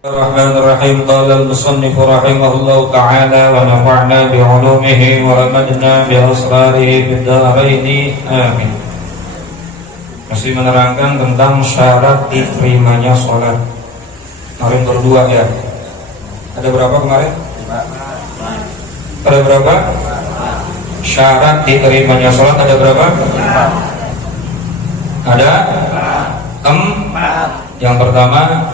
Bismillahirrahmanirrahim. Qala al-musannif rahimahullahu ta'ala wa nafa'na bi'ulumihi wa amadna bi'asrarihi fid dharain. Amin. Masih menerangkan tentang syarat diterimanya sholat. Kemarin berdua ya. Ada berapa kemarin? Ada berapa? Syarat diterimanya sholat ada berapa? Ada? Yang pertama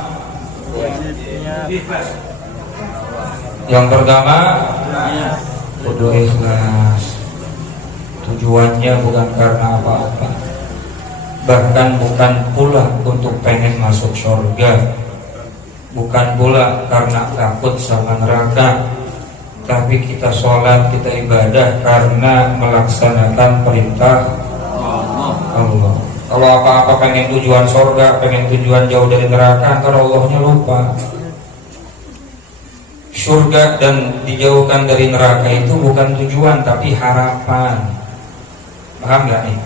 kudu ikhlas. Tujuannya bukan karena apa-apa, bahkan bukan pula untuk pengen masuk surga, bukan pula karena takut sama neraka, tapi kita sholat, kita ibadah karena melaksanakan perintah Allah. Kalau apa-apa pengen tujuan surga, pengen tujuan jauh dari neraka, antara Allahnya lupa. Surga dan dijauhkan dari neraka itu bukan tujuan, tapi harapan. Paham gak nih?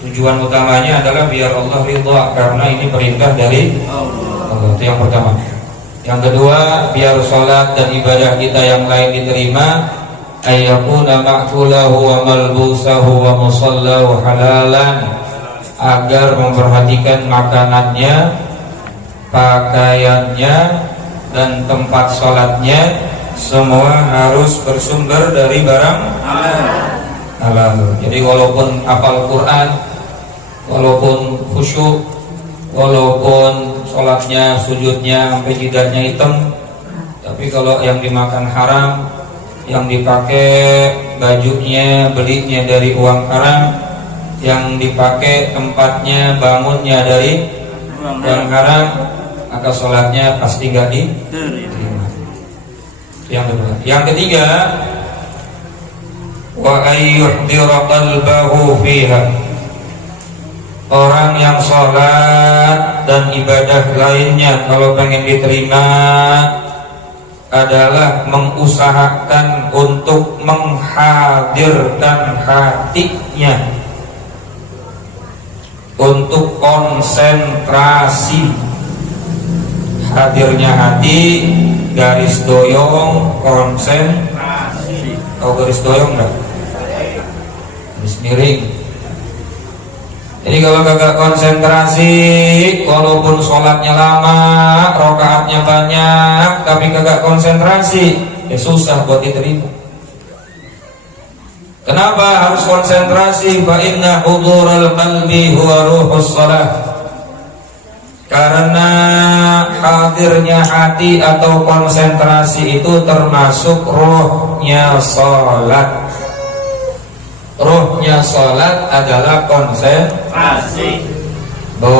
Tujuan utamanya adalah biar Allah ridha, karena ini perintah dari Allah. Itu yang pertama. Yang kedua, biar sholat dan ibadah kita yang lain diterima, ayyakuna ma'kulahu wa malbusahu wa musallahu halalan, agar memperhatikan makanannya, pakaiannya, dan tempat sholatnya semua harus bersumber dari barang halal. Jadi walaupun hafal Quran, walaupun khusyuk, walaupun sholatnya, sujudnya sampai jidatnya hitam, tapi kalau yang dimakan haram, yang dipakai bajunya, belinya dari uang haram, yang dipakai tempatnya, bangunnya dari uang haram, maka sholatnya pasti gak diterima. Yang kedua. Yang ketiga, wa ayyuhdira qalbahu fiha, orang yang sholat dan ibadah lainnya kalau pengen diterima adalah mengusahakan untuk menghadirkan hatinya, untuk konsentrasi. Hadirnya hati, garis doyong, konsentrasi. Tahu garis doyong enggak? Garis miring. Jadi kalau kagak konsentrasi, walaupun sholatnya lama, rakaatnya banyak, tapi kagak konsentrasi, ya susah buat diterima. Kenapa harus konsentrasi? Fa inna hudurul qalbi huwa ruhus shalah. Karena hadirnya hati atau konsentrasi itu termasuk rohnya sholat. Rohnya sholat adalah konsentrasi. Bu,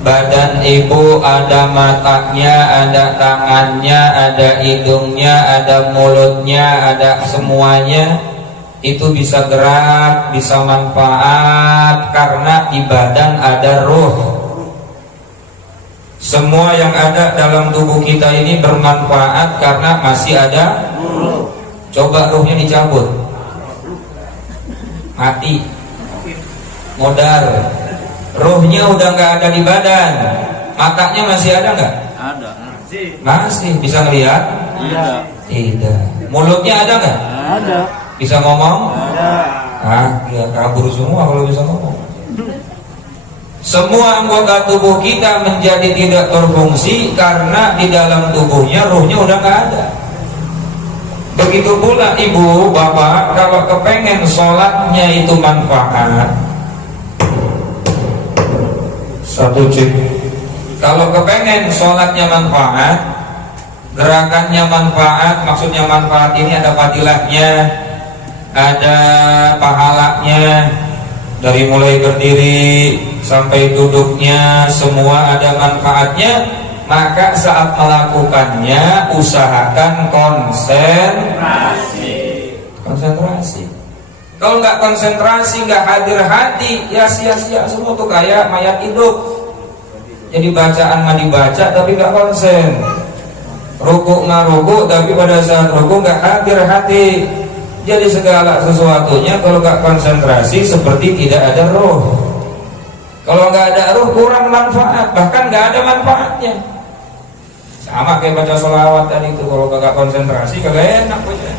badan ibu ada matanya, ada tangannya, ada hidungnya, ada mulutnya, ada semuanya. Itu bisa gerak, bisa manfaat karena di badan ada ruh. Semua yang ada dalam tubuh kita ini bermanfaat karena masih ada ruh. Coba ruhnya dicabut, mati, modar. Ruhnya udah nggak ada di badan, matanya masih ada nggak? Ada. Masih bisa ngelihat? Tidak. Mulutnya ada nggak? Ada. Bisa ngomong? Ada. Ya kabur semua kalau bisa ngomong. Semua anggota tubuh kita menjadi tidak berfungsi karena di dalam tubuhnya ruhnya udah nggak ada. Begitu pula ibu, bapak, kalau kepengen sholatnya itu manfaat, satu cek. Kalau kepengen sholatnya manfaat, gerakannya manfaat, maksudnya manfaat ini ada fadilahnya, ada pahalanya, dari mulai berdiri sampai duduknya semua ada manfaatnya. Maka saat melakukannya usahakan konsentrasi. Kalau nggak konsentrasi, nggak hadir hati, ya sia-sia semua tuh, kayak mayat hidup. Jadi bacaan mah dibaca tapi nggak konsen, rukuk mah rukuk tapi pada saat rukuk nggak hadir hati. Jadi segala sesuatunya kalau nggak konsentrasi seperti tidak ada roh. Kalau nggak ada ruh kurang manfaat, bahkan kan nggak ada manfaatnya. Sama kayak baca sholawat tadi itu, kalau kagak konsentrasi kagak enak baca.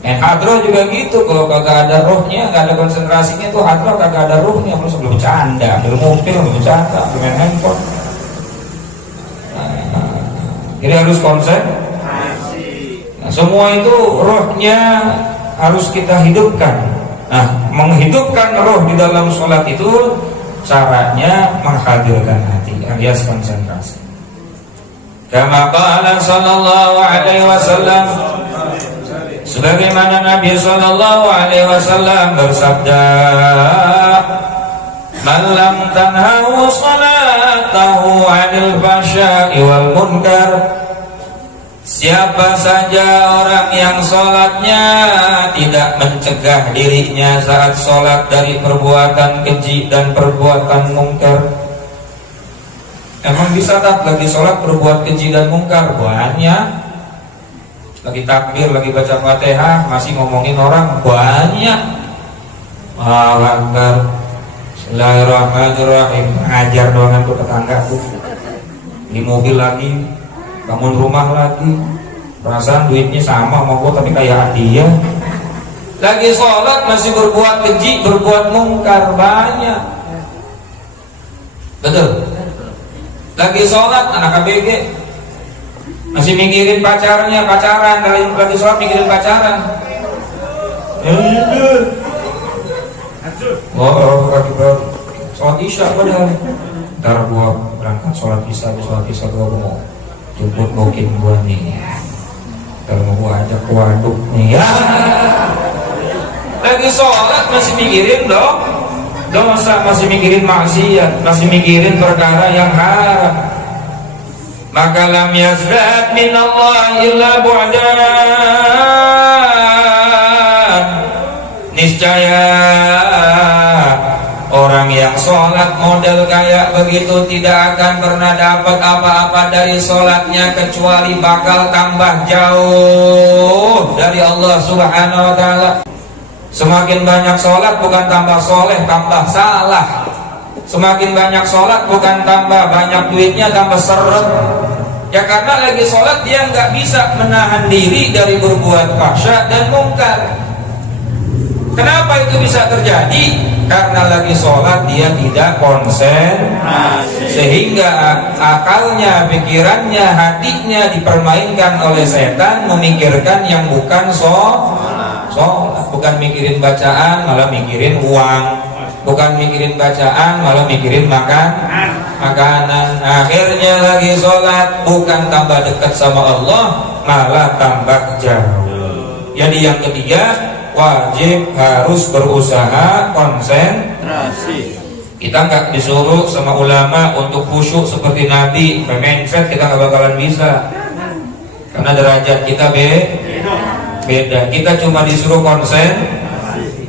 Hadroh juga gitu, kalau kagak ada rohnya, nggak ada konsentrasinya tuh hadroh kagak ada rohnya. Terus belum bercanda, belum mobil, belum bercanda, belum main handphone. Jadi harus konsen. Nah, semua itu rohnya harus kita hidupkan. Nah, menghidupkan roh di dalam sholat itu caranya menghadirkan hati alias konsentrasi. Kama qala sallallahu alaihi wasallam, sebagaimana Nabi sallallahu alaihi wasallam bersabda, man lam tanhahu salatahu 'anil fahsya'i wal munkar, siapa saja orang yang sholatnya tidak mencegah dirinya saat sholat dari perbuatan keji dan perbuatan mungkar. Emang bisa tak lagi sholat berbuat keji dan mungkar? Banyak. Lagi takbir, lagi baca Fatihah, masih ngomongin orang, banyak. Akbar, Bismillahirrahmanirrahim, ngajar doangan tuh tetangga tuh. Di mobil lagi, bangun rumah lagi, perasaan duitnya sama sama gua tapi kayak hadiah. Lagi sholat masih berbuat keji, berbuat mungkar, banyak. Betul. Lagi sholat anak ABG masih mikirin pacarnya, pacaran. Lagi sholat mikirin pacaran. Sholat isya padahal. Ntar gua berangkat sholat isya gua mau jemput bokin gua nih. Ntar mau gua ajak ke waduk nih ya. Lagi sholat masih mikirin dosa, masih mikirin maksiat, masih mikirin perkara yang haram. Maka lam yazdad minallah illa bu'dan. Niscaya orang yang sholat model kayak begitu tidak akan pernah dapat apa-apa dari sholatnya kecuali bakal tambah jauh dari Allah Subhanahu wa ta'ala. Semakin banyak sholat bukan tambah soleh, tambah salah. Semakin banyak sholat bukan tambah banyak duitnya, tambah seret. Ya karena lagi sholat dia nggak bisa menahan diri dari berbuat fahsya dan mungkar. Kenapa itu bisa terjadi? Karena lagi sholat dia tidak konsen, sehingga akalnya, pikirannya, hatinya dipermainkan oleh setan, memikirkan yang bukan sholat. Bukan mikirin bacaan malah mikirin uang, bukan mikirin bacaan malah mikirin makanan. Akhirnya lagi sholat bukan tambah dekat sama Allah, malah tambah jauh. Jadi yang ketiga, wajib harus berusaha konsentrasi. Kita nggak disuruh sama ulama untuk khusyuk seperti Nabi, mindset kita nggak bakalan bisa, karena derajat kita beda. Kita cuma disuruh konsen.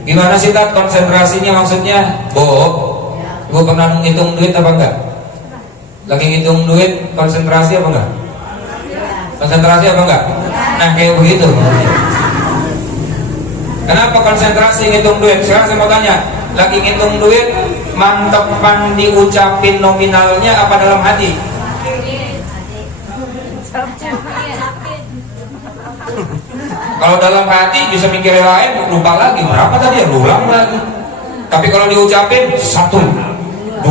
Gimana sih Tat konsentrasinya maksudnya? Gue pernah ngitung duit apa enggak? Lagi ngitung duit konsentrasi apa enggak? Konsentrasi apa enggak? Nah kayak begitu. Kenapa konsentrasi ngitung duit? Sekarang saya mau tanya, lagi ngitung duit mantepan diucapin nominalnya apa dalam hati? Kalau dalam hati bisa mikir yang lain, lupa lagi berapa tadi ya, ulang lagi. Tapi kalau diucapin 1, 2,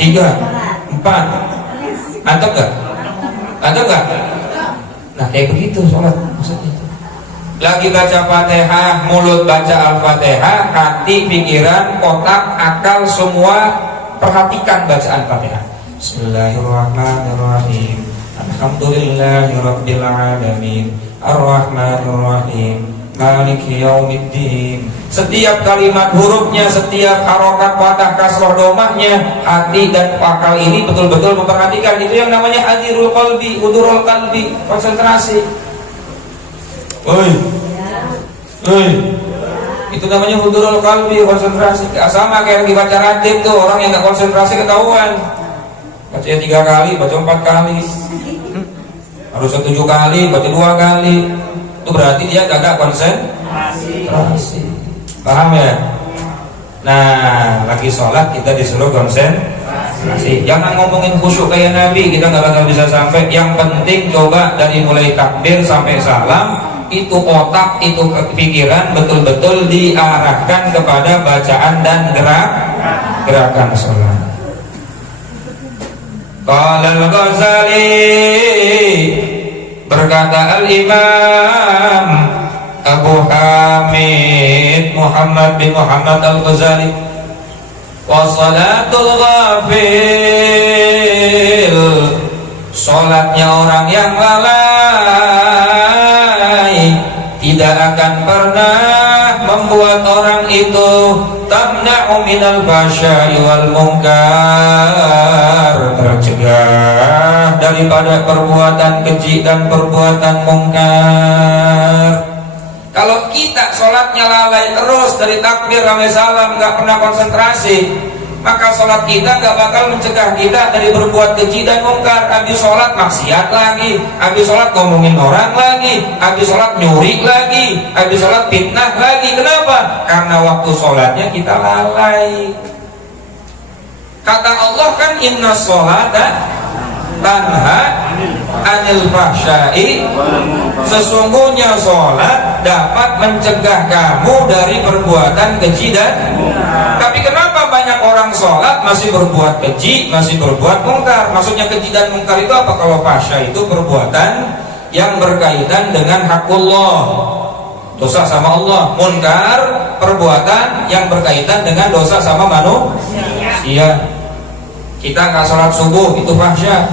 3, 4, mantap gak? Mantap gak? Nah kayak begitu sholat maksudnya. Lagi baca Fatihah, mulut baca Al-Fatihah, hati, pikiran, otak, akal semua perhatikan bacaan Fatihah. Bismillahirrahmanirrahim. Alhamdulillahirabbil alamin. Ar-Rahmanir-Rahim, Maliki Yaumiddin. Setiap kalimat hurufnya, setiap harokat fathah kasroh domahnya, hati dan akal ini betul-betul memperhatikan. Itu yang namanya hadirul qalbi, hudurul qalbi, konsentrasi. Itu namanya hudurul qalbi, konsentrasi. Sama kayak lagi baca ratib tuh, orang yang nggak konsentrasi ketahuan. Bacanya 3 kali, baca 4 kali. Harusnya 7 kali, baca 2 kali. Itu berarti dia kagak konsentrasi. Paham ya? Nah, lagi sholat kita disuruh konsentrasi. Jangan ngomongin khusyuk kayak Nabi, kita nggak bakal bisa sampai. Yang penting coba dari mulai takbir sampai salam, itu otak, itu pikiran betul-betul diarahkan kepada bacaan dan gerakan sholat. Qala al-Ghazali, berkata Al-Imam Abu Hamid Muhammad bin Muhammad Al-Ghazali, wa salatul ghafil, sholatnya orang yang lalai tidak akan pernah membuat orang itu tamna'u minal fahsya'i wal munkar, tercegah daripada perbuatan keji dan perbuatan mungkar. Kalau kita sholatnya lalai terus dari takbir sampai salam, nggak pernah konsentrasi, maka sholat kita nggak bakal mencegah kita dari berbuat keji dan mungkar. Habis sholat maksiat lagi, habis sholat ngomongin orang lagi, habis sholat nyuri lagi, habis sholat fitnah lagi. Kenapa? Karena waktu sholatnya kita lalai. Kata Allah kan, inna sholata tanha anil fahsyai, sesungguhnya sholat dapat mencegah kamu dari perbuatan keji dan. Tapi kenapa banyak orang sholat masih berbuat keji, masih berbuat mungkar? Maksudnya keji dan mungkar itu apa? Kalau fahsya itu perbuatan yang berkaitan dengan hakullah, dosa sama Allah. Munkar perbuatan yang berkaitan dengan dosa sama manusia. Kita nggak sholat subuh itu fahsya,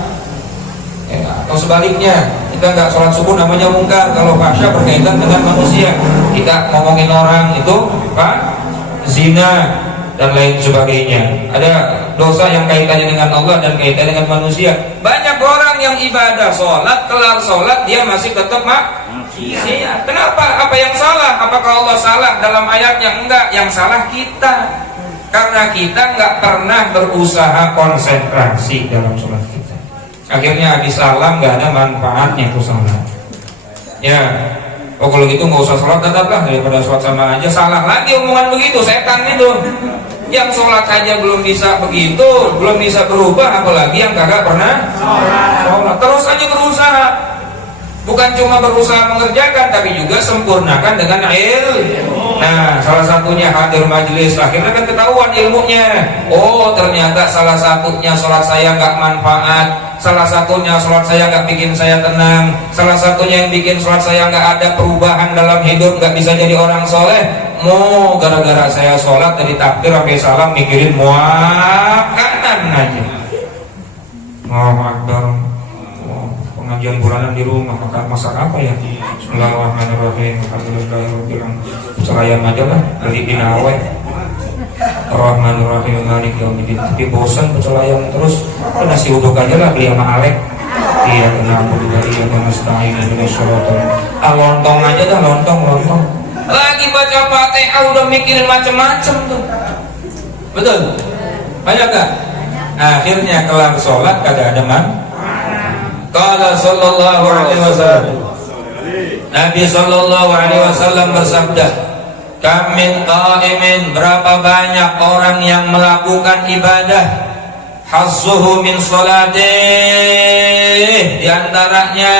atau sebaliknya kita nggak sholat subuh namanya mungkar. Kalau fahsya berkaitan dengan manusia, kita ngomongin orang itu zina dan lain sebagainya. Ada dosa yang kaitannya dengan Allah dan kaitannya dengan manusia. Banyak orang yang ibadah sholat, kelar sholat dia masih tetap maksiat. Kenapa? Apa yang salah? Apakah Allah salah dalam ayatnya? Enggak, yang salah kita. Karena kita nggak pernah berusaha konsentrasi dalam sholat kita. Akhirnya habis salam nggak ada manfaatnya tuh salat. Ya, oh kalau gitu nggak usah sholat, tetaplah daripada sholat sama aja. Salah lagi omongan begitu, setan itu. Yang sholat aja belum bisa begitu, belum bisa berubah, apalagi yang kagak pernah sholat. Terus aja berusaha. Bukan cuma berusaha mengerjakan, tapi juga sempurnakan dengan ilmu. Nah, salah satunya hadir majelis, akhirnya kan ketahuan ilmunya. Oh, ternyata salah satunya sholat saya nggak manfaat, salah satunya sholat saya nggak bikin saya tenang, salah satunya yang bikin sholat saya nggak ada perubahan dalam hidup, nggak bisa jadi orang soleh. Mau gara-gara saya sholat dari takbir sampai salam mikirin makanan aja. Allahu Akbar. Pengajian bulanan di rumah, maka masak apa ya? Bismillahirrahmanirrahim. Alhamdulillahirobbilalamin. Selayan aja lah, beli dinawai. Rahmanirrahim Malik Yaumiddin. Tapi bosan bercelayang terus, nasi uduk aja lah beli sama Alek. Iya kenapa juga iya nasta'in minasyaitonir rajim. Lontong aja dah, lontong. Lagi baca Fatihah udah mikirin macam-macam tuh. Betul? Banyak gak? Akhirnya kelar sholat kagak ada Qala sallallahu alaihi wasallam, Nabi sallallahu alaihi wasallam bersabda, kam min qa'imin, berapa banyak orang yang melakukan ibadah, hazzuhu min salatih, di antaranya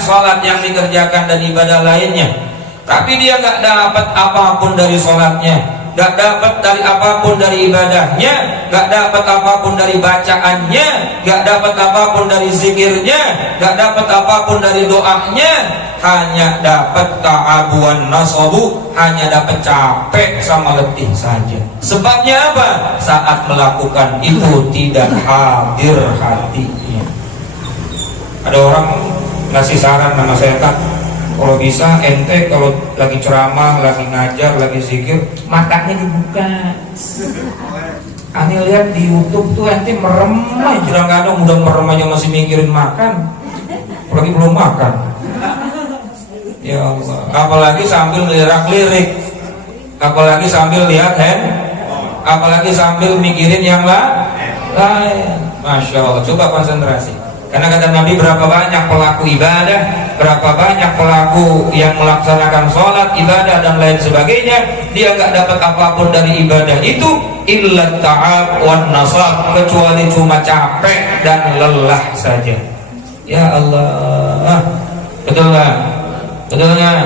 salat yang dikerjakan dan ibadah lainnya, tapi dia nggak dapat apapun dari salatnya, nggak dapat dari apapun dari ibadahnya, nggak dapat apapun dari bacaannya, nggak dapat apapun dari zikirnya, nggak dapat apapun dari doanya, hanya dapat ta'abuan nasabu, hanya dapat capek sama letih saja. Sebabnya apa? Saat melakukan itu tidak hadir hatinya. Ada orang ngasih saran sama saya, Kak, kalau bisa ente kalau lagi ceramah, lagi ngajar, lagi zikir, matanya dibuka. Aneh lihat di YouTube tuh ente merem aja, kadang-kadang udah merem aja masih mikirin makan, apalagi belum makan. Ya Allah, apalagi sambil lirik, apalagi sambil lihat apalagi sambil mikirin yang lain. Masya Allah, coba konsentrasi. Karena kata Nabi, berapa banyak pelaku ibadah, berapa banyak pelaku yang melaksanakan sholat, ibadah dan lain sebagainya, dia nggak dapat apapun dari ibadah itu illa ta'ab wan nasab, kecuali cuma capek dan lelah saja. Ya Allah, betul nggak? Betul nggak?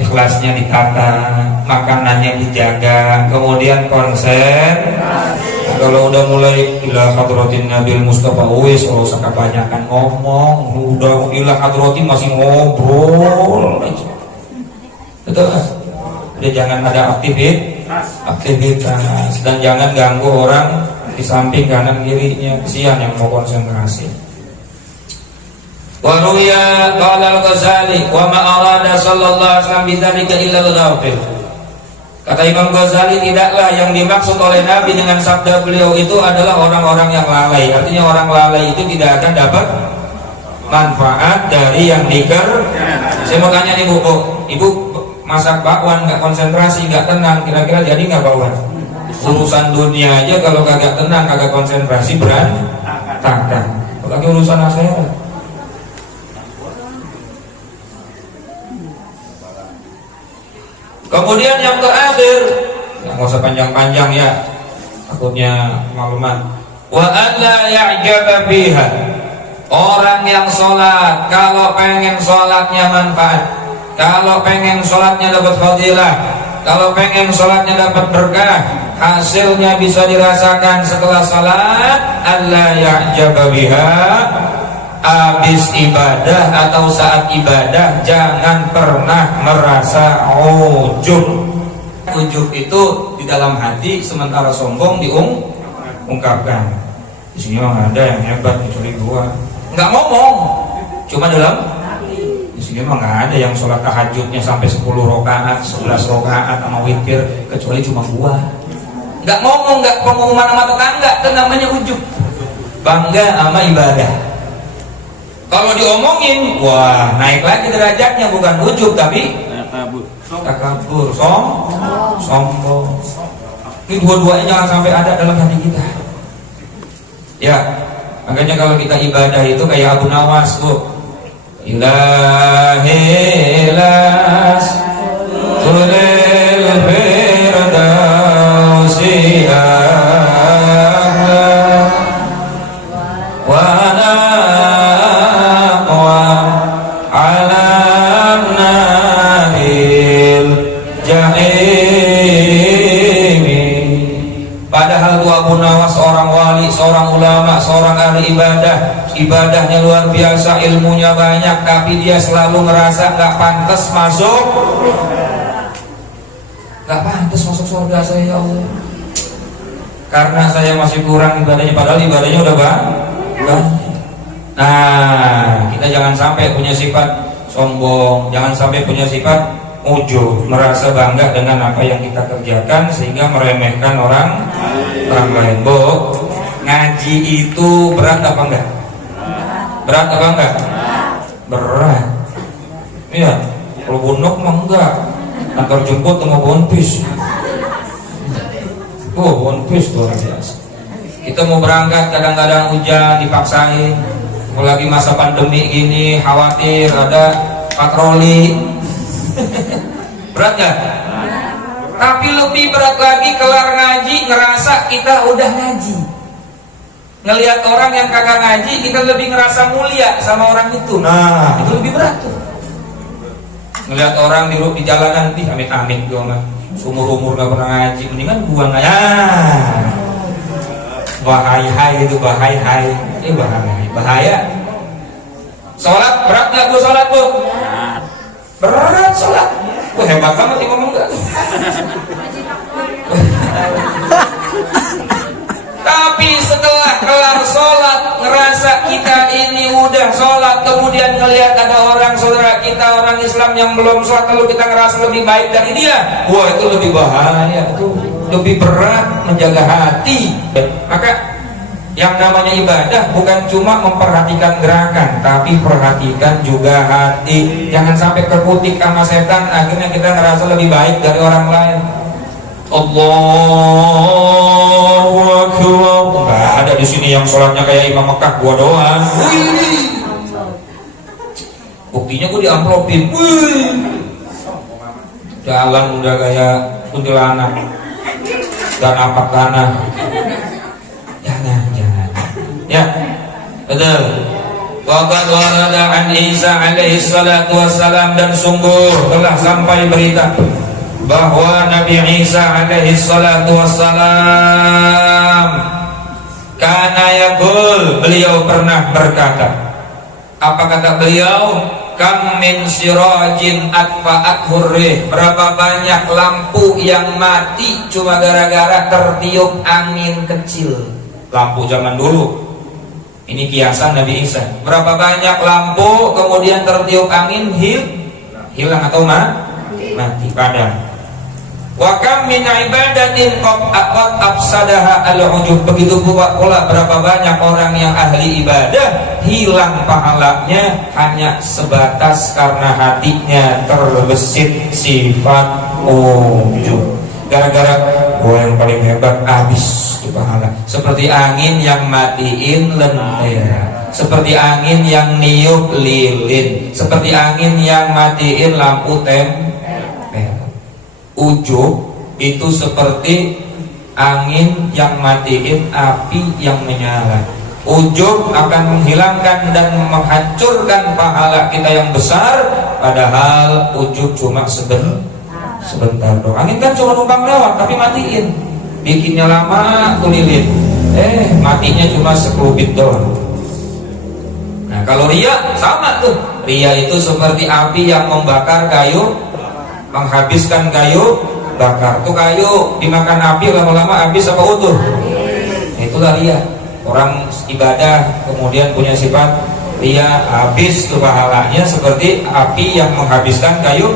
Ikhlasnya ditata, makanannya dijaga, kemudian konsen. Kalau udah mulai ila hadratin Nabil Mustafa wis oh kebanyakan ngomong, udah ila hadratin masih ngobrol. Betul kan? Udah jangan ada aktivitas dan jangan ganggu orang di samping kanan kirinya, kesian yang mau konsentrasi. Wa ruya qala al-Ghazali wa ma arada sallallahu alaihi wasallam bidzalika illa al-ghafil. Kata Imam Ghazali, tidaklah yang dimaksud oleh Nabi dengan sabda beliau itu adalah orang-orang yang lalai. Artinya orang lalai itu tidak akan dapat manfaat dari yang diker. Saya mau tanya nih Bu, Ibu masak bakwan nggak konsentrasi, nggak tenang, kira-kira jadi nggak bakwan? Urusan dunia aja kalau kagak tenang, kagak konsentrasi berantakan. Apalagi urusan akhirat. Kemudian yang terakhir, nggak usah panjang-panjang ya, takutnya maklumat. Wa alla ya'jaba biha. Orang yang sholat, kalau pengen sholatnya manfaat, kalau pengen sholatnya dapat fadilah, kalau pengen sholatnya dapat berkah, hasilnya bisa dirasakan setelah sholat, alla ya'jaba biha. Habis ibadah atau saat ibadah jangan pernah merasa ujub. Ujub itu di dalam hati, sementara sombong diungkapkan. Di sini mah ada yang hebat kecuali gua. Nggak ngomong, cuma dalam. Di sini mah nggak ada yang sholat tahajudnya sampai 10 rakaat, 11 rakaat sama witir, kecuali cuma gua. Nggak ngomong, nggak pengumuman sama tetangga, itu namanya ujub. Bangga sama ibadah. Kalau diomongin, wah naik lagi derajatnya, bukan ujub tapi takabur, sombong. Ini dua-duanya jangan sampai ada dalam hati kita. Ya, makanya kalau kita ibadah itu kayak Abu Nawas, Bu. Ilahilas tulil firdausi seorang ulama, seorang ahli ibadah, ibadahnya luar biasa, ilmunya banyak, tapi dia selalu ngerasa nggak pantas masuk surga saya, ya Allah, karena saya masih kurang ibadahnya, padahal ibadahnya udah banyak. Nah, kita jangan sampai punya sifat sombong, jangan sampai punya sifat ujub, merasa bangga dengan apa yang kita kerjakan sehingga meremehkan orang lain. Bu, ngaji itu berat apa enggak? Berat apa enggak? Berat. Iya, kalau bunuk mah enggak. Antar jemput sama bonpis. Bonpis luar biasa. Kita mau berangkat kadang-kadang hujan dipaksain. Apalagi masa pandemi gini, khawatir ada patroli. Berat gak? Tapi lebih berat lagi kelar ngaji ngerasa kita udah ngaji. Ngelihat orang yang kagak ngaji, kita lebih ngerasa mulia sama orang itu. Nah, itu lebih berat tuh. Ngelihat orang di jalanan, amit-amit gua mah seumur-umur gak pernah ngaji, mendingan gua ngaji. Bahaya itu, bahaya. Bahaya. Sholat berat gak gua sholat, Bu? Berat sholat. Wah, hebat banget nih ngomong gak? Tapi setelah kelar sholat, ngerasa kita ini udah sholat, kemudian ngelihat ada orang saudara kita, orang Islam yang belum sholat, lalu kita ngerasa lebih baik dari dia. Wah, itu lebih bahaya, itu lebih berat menjaga hati. Maka yang namanya ibadah bukan cuma memperhatikan gerakan, tapi perhatikan juga hati. Jangan sampai terkutik sama setan, akhirnya kita ngerasa lebih baik dari orang lain. Allahu Akbar. Nggak ada di sini yang sholatnya kayak Imam Mekah, gua doang. Buktinya gua diamplopin. Jalan udah kayak kuntilanak dan apa tanah. Jangan. Ya, betul. Waqad warada an Isa alaihi salatu wassalam, dan sungguh telah sampai berita bahwa Nabi Isa alaihi salatu wassalam kana yaqul, beliau pernah berkata. Apa kata beliau? Kam min sirajin atfa'at hurrih, berapa banyak lampu yang mati cuma gara-gara tertiup angin kecil. Lampu zaman dulu. Ini kiasan Nabi Isa. Berapa banyak lampu kemudian tertiup angin hilang atau mati padam. Wa kam min ibadatin qad afsadaha al-ujub. Begitu pula berapa banyak orang yang ahli ibadah hilang pahalanya hanya sebatas karena hatinya terbesit sifat ujub. Gara-gara gua yang paling hebat, habis di pahala. Seperti angin yang matiin lentera, seperti angin yang niup lilin, seperti angin yang matiin lampu tempel. Ujub itu seperti angin yang matiin api yang menyala. Ujub akan menghilangkan dan menghancurkan pahala kita yang besar, padahal ujub cuma sebentar doang. Angin kan cuma numpang lewat tapi matiin, bikinnya lama tuh lilin, matinya cuma sekelubit doang. Nah kalau ria sama tuh. Ria itu seperti api yang membakar kayu, menghabiskan kayu bakar. Tuh kayu dimakan api lama-lama habis apa utuh? Itulah ria. Orang ibadah kemudian punya sifat ria, habis tuh pahalanya seperti api yang menghabiskan kayu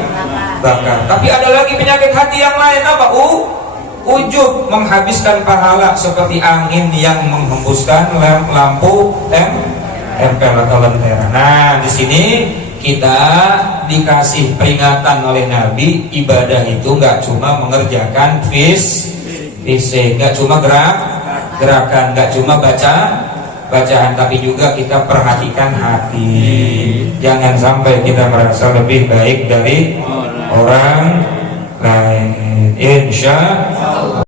bakar. Tapi ada lagi penyakit hati yang lain, apa? Ujub, menghabiskan pahala seperti angin yang menghembuskan lampu tempel atau lentera. Nah, di sini kita dikasih peringatan oleh Nabi, ibadah itu nggak cuma mengerjakan fisik, nggak cuma gerakan, nggak cuma bacaan, tapi juga kita perhatikan hati. Jangan sampai kita merasa lebih baik dari orang lain. Insya Allah.